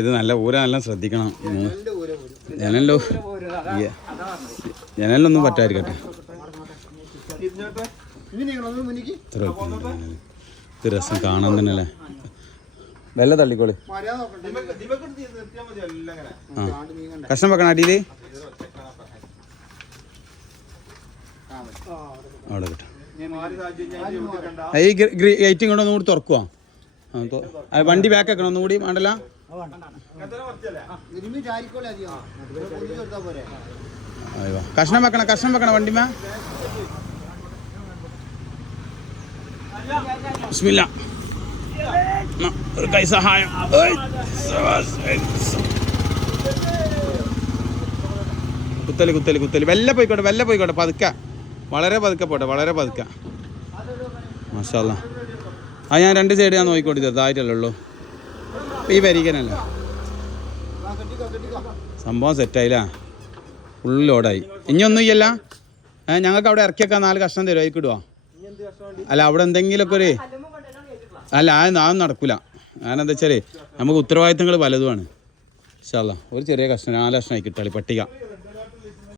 ഇത് നല്ല ഊര നല്ല ശ്രദ്ധിക്കണം. ജനലിലൊന്നും പറ്റാതിരിക്കട്ടെ. ഇത് രസം കാണാൻ തന്നെ അല്ലേ. വെല്ല തള്ളിക്കോളി. ആ കഷ്ണം വെക്കണം അടിയിൽ. അവിടെ കിട്ടാം. ഈ ഗേറ്റും കൊണ്ട് ഒന്നുകൂടി തുറക്കുവാ. വണ്ടി ബാക്ക് വെക്കണം ഒന്നുകൂടി വേണ്ടല്ല. കഷ്ണം വെക്കണം വണ്ടിമേ. ബിസ്മില്ലാ. ഒരു കൈ സഹായം. കുത്തല് വെല്ല പോയിക്കോട്ടെ പതുക്കെ. വളരെ പതുക്കെ. മാഷാ അല്ലാ. അത് ഞാൻ 2 സൈഡ് ഞാൻ നോക്കിക്കോട്ടെ. ചെറുതായിട്ടല്ലേ ഉള്ളൂ. ഈ വരികനല്ല സംഭവം സെറ്റായില്ല. ഫുൾ ലോഡായി. ഇനിയൊന്നും ഇല്ല. ഞങ്ങൾക്ക് അവിടെ ഇറക്കിയേക്കാൻ 4 കഷ്ണം തരും. അതിൽ ഇടുവാ. അല്ല അവിടെ എന്തെങ്കിലുമൊക്കെ ഒരു അല്ല അതൊന്നും നടക്കൂല. കാരണം എന്താ വെച്ചാൽ നമുക്ക് ഉത്തരവാദിത്തങ്ങൾ പലതുമാണ്. ഇൻഷാ അല്ലാ ഒരു ചെറിയ കഷ്ണം 4 കഷ്ണം ആയി കിട്ടാളി പട്ടിക.